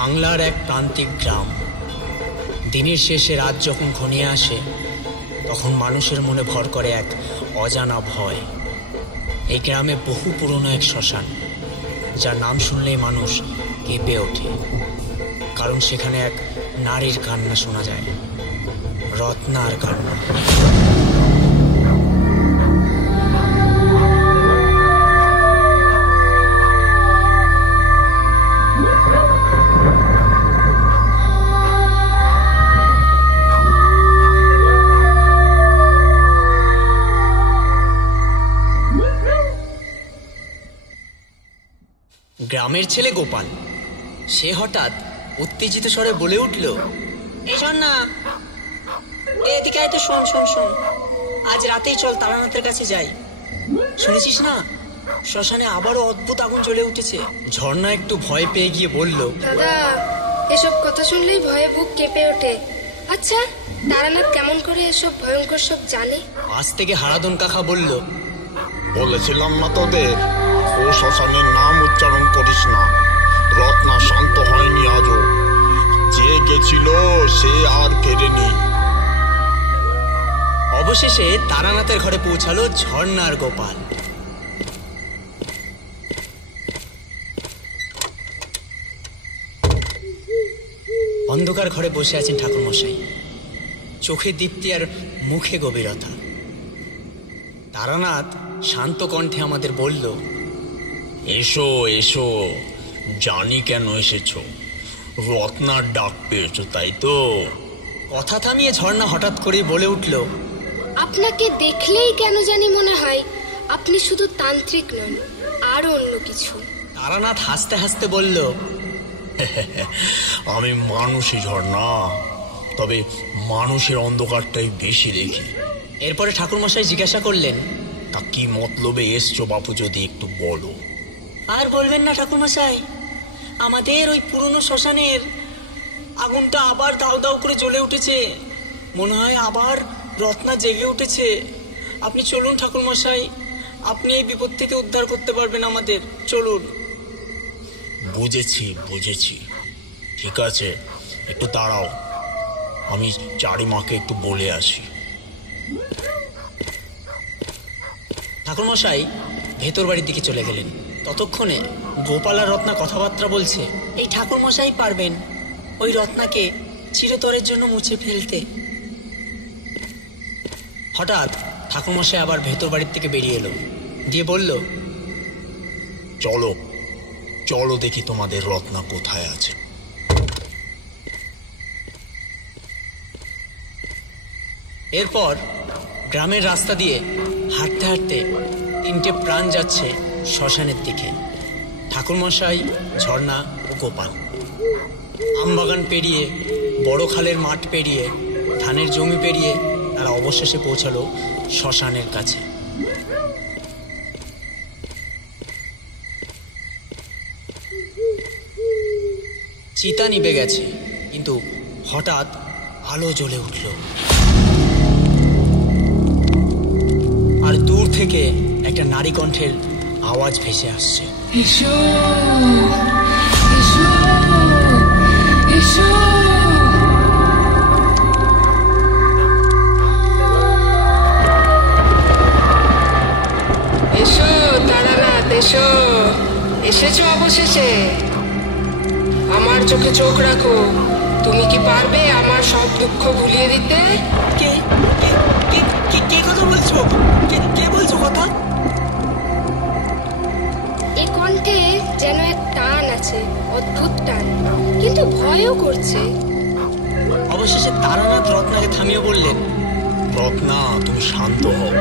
বাংলার এক প্রান্তিক গ্রাম। দিনের শেষে রাত যখন ঘনিয়ে আসে তখন মানুষের মনে ভর করে এক অজানা ভয়। এই গ্রামে বহু পুরনো এক শ্মশান, যার নাম শুনলেই মানুষ কেঁপে ওঠে, কারণ সেখানে এক নারীর কান্না শোনা যায়, রত্নার কান্না। গ্রামের ছেলে গোপাল, সে হঠাৎ উত্তেজিত স্বরে বলে উঠল, এই ঝর্ণা, এদিকে আয় তো, শোন শোন শোন, আজ রাতেই চল তারানাথের কাছে যাই। শুনেছিস না, শ্মশানে আবারও অদ্ভুত আগুন জ্বলে উঠেছে। ঝর্ণা একটু ভয় পেয়ে গিয়ে বলল, দাদা, এসব কথা শুনলেই ভয়ে বুক কেঁপে ওঠে। আচ্ছা, তারানাথ কেমন করে এসব ভয়ঙ্কর সব জানে? আজ থেকে হারাধন কাকা বলল, বলেছিলাম না তোদের, ও শ্মশানের নাম উচ্চারণ করিস না। রত্না শান্ত হয়নি আজও, যে গেছিল সে আর ফেরেনি। অবশেষে তারানাথের ঘরে পৌঁছালো ঝর্ণা আর গোপাল। অন্ধকার ঘরে বসে আছেন ঠাকুরমশাই, চোখে দীপ্তি আর মুখে গভীরতা। তারানাথ শান্ত কণ্ঠে আমাদের বলল, এসো এসো, জানি কেন এসেছো, রত্নার ডাক পেয়েছো তাই তো? কথা থামিয়ে ঝর্ণা হঠাৎ করেই বলে উঠল, আপনাকে দেখলেই কেন জানি মনে হয় আপনি শুধু তান্ত্রিক নন, আরো অন্য কিছু। তারানাথ হাসতে হাসতে বলল, আমি মানুষই ঝর্ণা, তবে মানুষের অন্ধকারটাই বেশি দেখি। এরপরে ঠাকুরমশাই জিজ্ঞাসা করলেন, তা কি মতলবে এসছো বাপু, যদি একটু বলো। আর বলবেন না ঠাকুরমশাই, আমাদের ওই পুরনো শ্মশানের আগুনটা আবার দাউ দাউ করে জ্বলে উঠেছে। মনে হয় আবার রত্না জেগে উঠেছে। আপনি চলুন ঠাকুরমশাই, আপনি এই বিপদ থেকে উদ্ধার করতে পারবেন আমাদের, চলুন। বুঝেছি বুঝেছি, ঠিক আছে, একটু দাঁড়াও, আমি চারিমাকে একটু বলে আসি। ঠাকুরমশাই ভেতর বাড়ির দিকে চলে গেলেন। ততক্ষণে গোপাল আর রত্না কথাবার্তা বলছে। এই ঠাকুরমশাই পারবেন ওই রত্নাকে চিরতরের জন্য মুছে ফেলতে। হঠাৎ ঠাকুরমশাই আবার ভেতর বাড়ির থেকে বেরিয়ে এলো, দিয়ে বলল, চলো চলো দেখি তোমাদের রত্না কোথায় আছে। এরপর গ্রামের রাস্তা দিয়ে হাঁটতে হাঁটতে তিনটে প্রাণ যাচ্ছে শ্মশানের দিকে, ঠাকুরমশাই, ঝর্ণা ও গোপাল। আমবাগান পেরিয়ে, বড় খালের মাঠ পেরিয়ে, ধানের জমি পেরিয়ে তারা অবশেষে পৌঁছালো শ্মশানের কাছে। চিতা নিভে গেছে, কিন্তু হঠাৎ আলো জ্বলে উঠল, আর দূর থেকে একটা নারী কণ্ঠের আওয়াজ ভেসে আসছে, এসো এসো এসো। এসো তারানাথ, এসো, এসেছো অবশেষে। আমার চোখে চোখ রাখো, তুমি কি পারবে আমার সব দুঃখ ভুলিয়ে দিতে? কে কে কে কে কথা বলছো? কে বলছো কথা? এই কণ্ঠে যেন এক টান আছে, অদ্ভুত টান, কিন্তু ভয়ও করছে। অবশেষে তারানাথ রত্নাকে থামিয়ে বললেন, রত্না, তুমি শান্ত হও,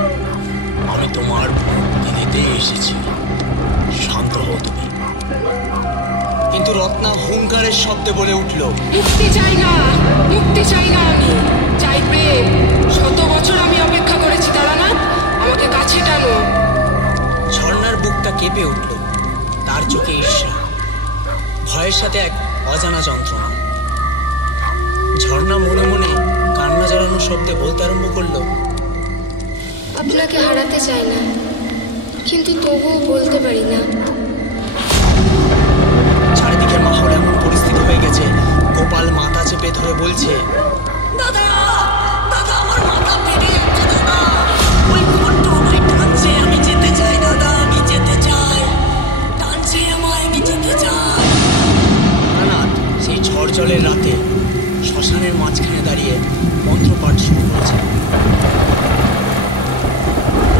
আমি তোমার মুক্তি দিতে এসেছি, শান্ত হও তুমি। কিন্তু রত্না হুঙ্কারের শব্দে বলে উঠল, মুক্তি চাই না, মুক্তি চাই না, আমি চাই প্রেম। 100 বছর আমি অপেক্ষা করেছি তারানাথ, আমাকে কাছে টানো। ঝর্ণার বুকটা কেঁপে উঠল, তার চোখে ঈর্ষা, ভয়ের সাথে এক অজানা যন্ত্রণা। ঝর্ণা মনে মনে কান্না জড়ানো শব্দে বলতে আরম্ভ করলো, আপনাকে হারাতে চাই না, কিন্তু তবুও বলতে পারি না। চারিদিকের মাহল এমন পরিস্থিতি হয়ে গেছে জলের রাতে শ্মশানের মাঝখানে দাঁড়িয়ে মন্ত্রপাঠ শুরু করেছে।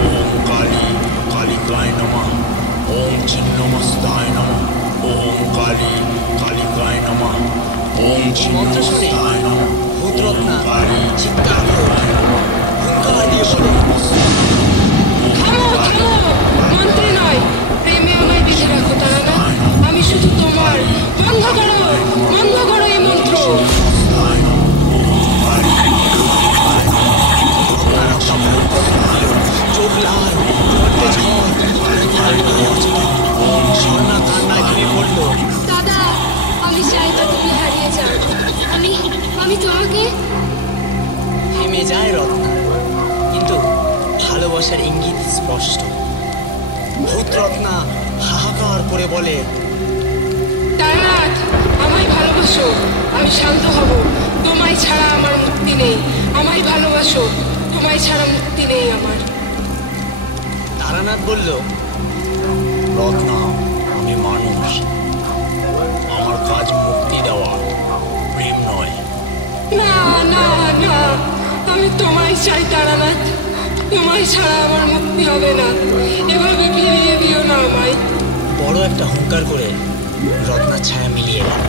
ওম কালী কালিকায় নমঃ, ওম ছিন্নমস্তায় নমঃ, ওম কালী কালিকায় নমঃ, ওম মন্ত্র শুনে ছিন্নমস্তায় নমঃ, ভূতরত্না কালী চিৎকার করে ওঠে, হুঙ্কার দিয়ে বলে, থামো থামো, মন্ত্রে নয়, প্রেমে আমায় বেঁধে রাখো তারানাথ। আমি শুধু তোমার। বন্ধ করো, বন্ধ করো এই মন্ত্র। চোখ লাল, কণ্ঠে ঝড়, স্বর্ণা কান্নায় ভেঙে পড়ল। দাদা, আমি চাই না তুমি হারিয়ে যাও। আমি তোমাকে। থেমে যায় রত্না, কিন্তু ভালোবাসার ইঙ্গিত স্পষ্ট। ভূত রত্না হাহাকার করে বলে, তারানাথ, আমায় ভালোবাসো, আমি শান্ত হব। তোমায় ছাড়া আমার মুক্তি নেই। আমায় ভালোবাসো, তোমায় ছাড়া মুক্তি নেই আমার। তারানাথ বলল, রত্না, আমি মানুষ, আমার কাজ মুক্তি দেওয়া, প্রেম নয়। না না না, আমি তোমায় চাই তারানাথ। তোমায় ছাড়া আমার মুক্তি হবে না। এভাবে ফিরিয়ে দিও না আমায়। বড় একটা হুঙ্কার করে রত্নার ছায়া মিলিয়ে গেল।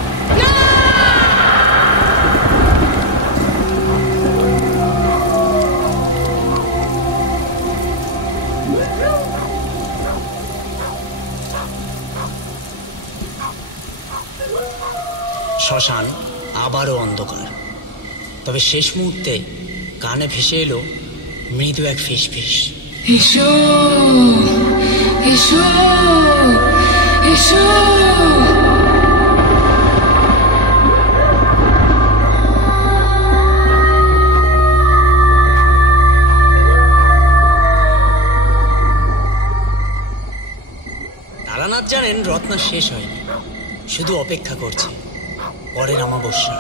শ্মশান আবারও অন্ধকার, তবে শেষ মুহূর্তে কানে ভেসে এলো মৃদু এক ফিসফিস। এসো এসো এসো। তারানাথ জানেন রত্না শেষ হয়নি, শুধু অপেক্ষা করছে পরের অমাবস্যা।